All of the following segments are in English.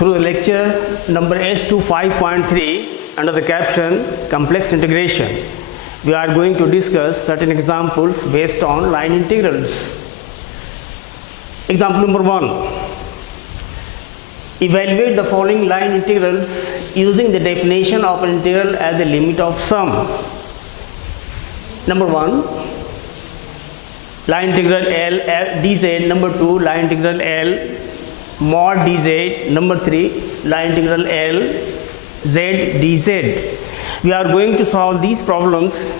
through the lecture number S2 5.3 under the caption complex integration. We are going to discuss certain examples based on line integrals. Example number 1. Evaluate the following line integrals using the definition of an integral as the limit of sum. Number 1, line integral L dz. Number 2, line integral L mod dz. Number 3, line integral L z dz. We are going to solve these problems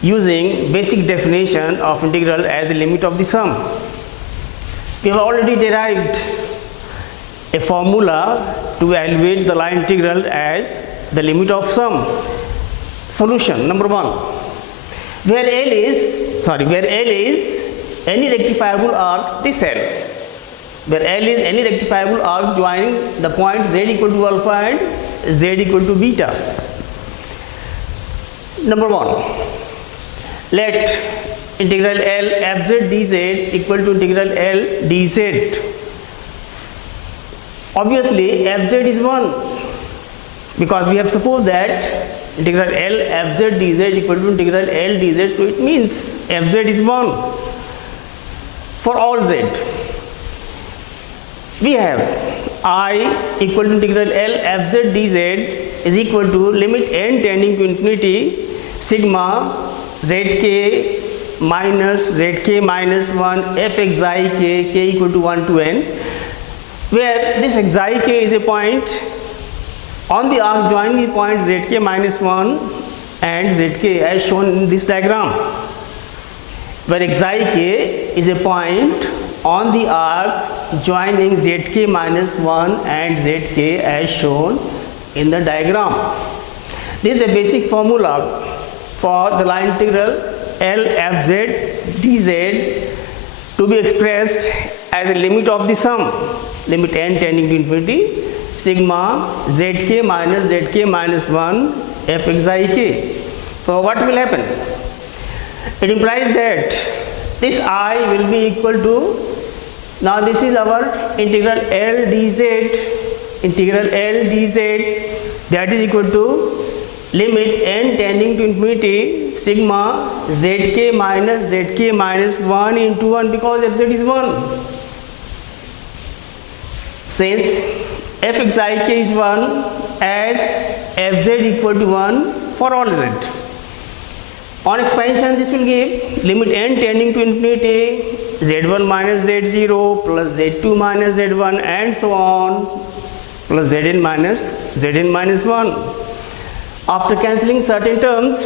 using basic definition of integral as the limit of the sum. We have already derived a formula to evaluate the line integral as the limit of sum. Solution number 1. Where L is any rectifiable arc, this L. Where L is any rectifiable arc joining the point z equal to alpha and z equal to beta. Number 1. Let integral L fz dz equal to integral L dz. Obviously fz is 1 because we have supposed that integral L fz dz equal to integral L dz, so it means fz is 1 for all z. We have I equal to integral L fz dz is equal to limit n tending to infinity sigma zk minus 1 fxi k equal to 1 to n, where this xi k is a point on the arc joining the point zk minus 1 and zk as shown in this diagram, where xi k is a point on the arc joining zk minus 1 and zk as shown in the diagram. This is the basic formula for the line integral L fz dz to be expressed as a limit of the sum, limit n tending to infinity sigma zk minus 1 fxi k. So what will happen? It implies that this I will be equal to, now this is our integral L dz, that is equal to limit n tending to infinity sigma zk minus 1 into 1 because fz is 1. Since fxi k is 1, as fz equal to 1 for all z. On expansion, this will give limit n tending to infinity z1 minus z0 plus z2 minus z1 and so on plus zn minus 1. After cancelling certain terms,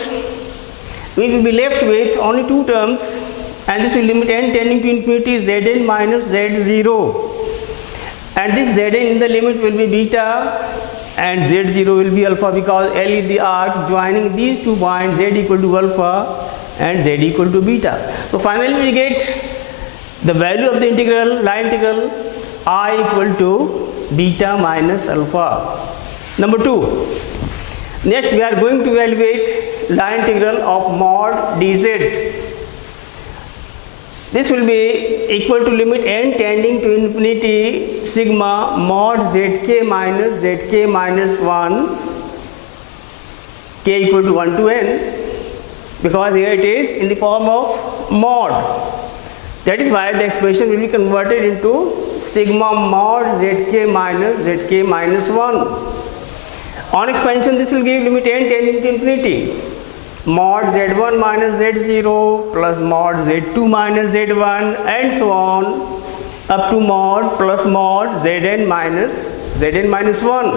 we will be left with only two terms, and this will limit n tending to infinity zn minus z0, and this zn in the limit will be beta and z0 will be alpha because L is the arc joining these 2 points z equal to alpha and z equal to beta. So finally we get the value of the integral, line integral I equal to beta minus alpha. Number 2. Next we are going to evaluate line integral of mod dz. This will be equal to limit n tending to infinity sigma mod zk minus 1 k equal to 1 to n, because here it is in the form of mod. That is why the expression will be converted into sigma mod zk minus 1. On expansion, this will give limit n tending to infinity mod z1 minus z0 plus mod z2 minus z1 and so on up to mod plus mod zn minus 1.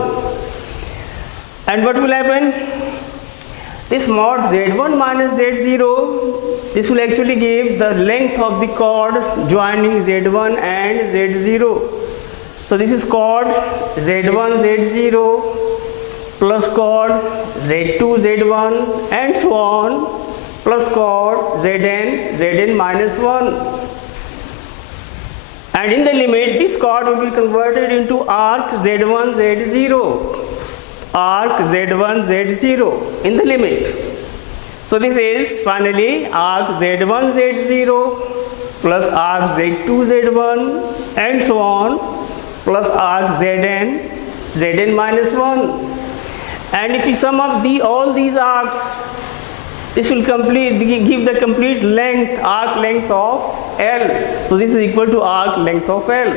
And what will happen? This mod z1 minus z0, this will actually give the length of the chord joining z1 and z0. So this is chord z1 z0 plus chord z2 z1 and so on plus chord zn minus 1, and in the limit this chord will be converted into arc z1 z0 in the limit. So this is finally arc z1 z0 plus arc z2 z1 and so on plus arc Zn minus 1. And if you sum up all these arcs, this will give the complete length, arc length of L. So this is equal to arc length of L.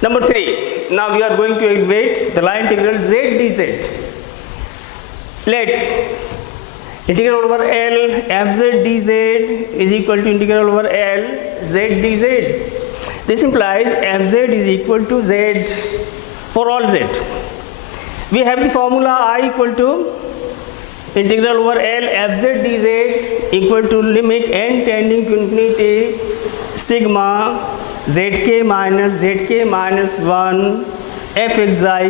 Number 3. Now we are going to evaluate the line integral z dz. Let integral over L fz dz is equal to integral over L z dz. This implies fz is equal to z for all z. We have the formula I equal to integral over L fz dz equal to limit n tending to infinity sigma zk minus 1 fx I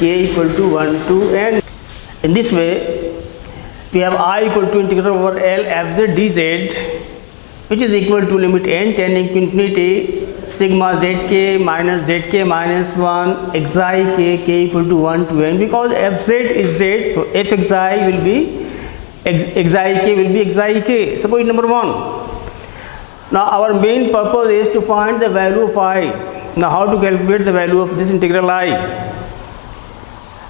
k equal to 1 to n. In this way, we have I equal to integral over L fz dz, which is equal to limit n tending to infinity sigma zk minus 1 xi k equal to 1 to n. Because fz is z, so fxi will be xi k will be xi k. Suppose number 1. Now our main purpose is to find the value of I. Now how to calculate the value of this integral I?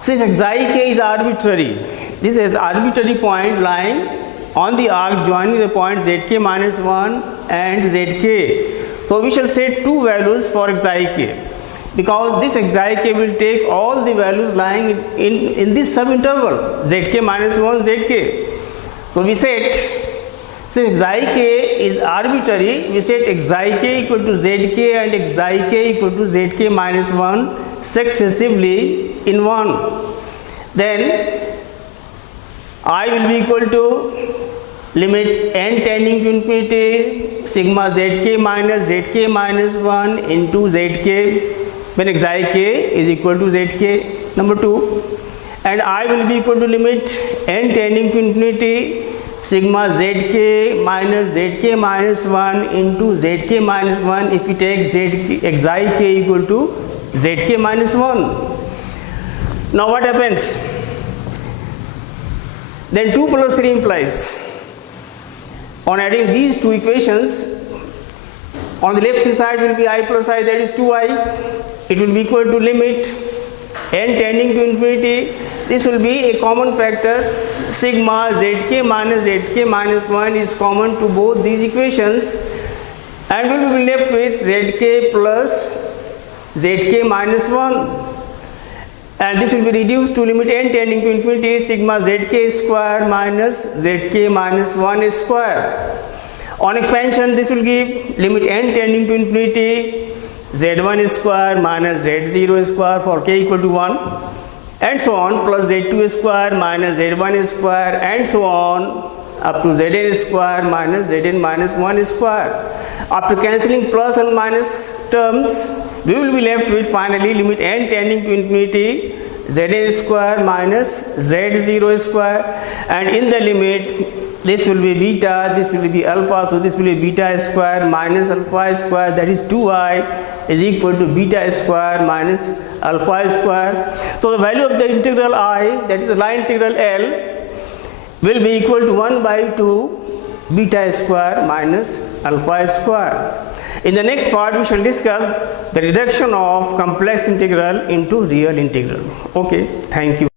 Since xi k is arbitrary, this is arbitrary point lying on the arc joining the point zk minus 1 and zk. So we shall set two values for xi k, because this xi k will take all the values lying in this subinterval zk minus 1 zk. So we set, since xi k is arbitrary, we set xi k equal to zk and xi k equal to zk minus 1 successively in 1. Then I will be equal to limit n tending to infinity sigma zk minus 1 into zk when xi k is equal to zk. Number 2, and I will be equal to limit n tending to infinity sigma zk minus 1 into zk minus 1 if we take xi k equal to zk minus 1. Now what happens? Then 2 plus 3 implies, on adding these two equations, on the left hand side will be I plus I, that is 2I. It will be equal to limit n tending to infinity. This will be a common factor. Sigma zk minus 1 is common to both these equations, and we will be left with zk plus zk minus 1. And this will be reduced to limit n tending to infinity sigma zk square minus zk minus 1 square. On expansion, this will give limit n tending to infinity z1 square minus z0 square for k equal to 1, and so on, plus z2 square minus z1 square, and so on up to zn square minus zn minus 1 square. After cancelling plus and minus terms, we will be left with finally limit n tending to infinity zn square minus z0 square, and in the limit this will be beta, this will be alpha, so this will be beta square minus alpha square, that is 2I is equal to beta square minus alpha square. So the value of the integral I, that is the line integral L, will be equal to 1 by 2 beta square minus alpha square. In the next part, we shall discuss the reduction of complex integral into real integral. Okay, thank you.